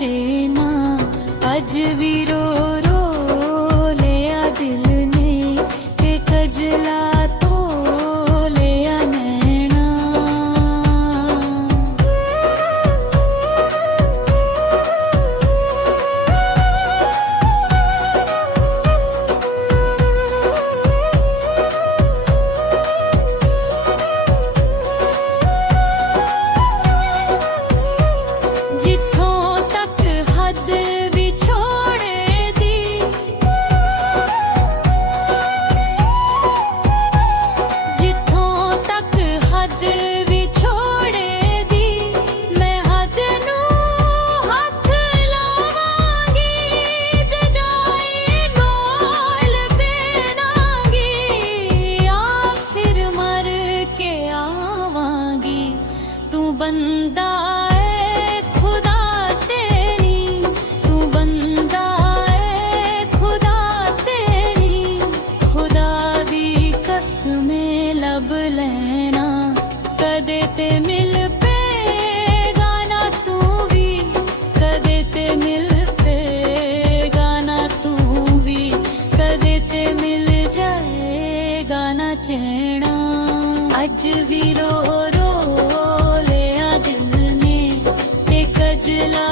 चेना अज भी रो रो लिया दिल ने ते खजला तो लिया नैना। जिथों तक हद विछोड़े दी जिथों तक हद विछोड़े दी मैं हद नू हथ लावांगी जे जाए नाल पेनांगी आखिर मर के आवांगी। तू बंदा लब लेना कदे ते मिल पेगा ना तू भी कदे ते मिल पेगा ना तू भी कदे ते मिल जाएगा ना चैना। अज भी रो रो लिया दिल ने ते खजला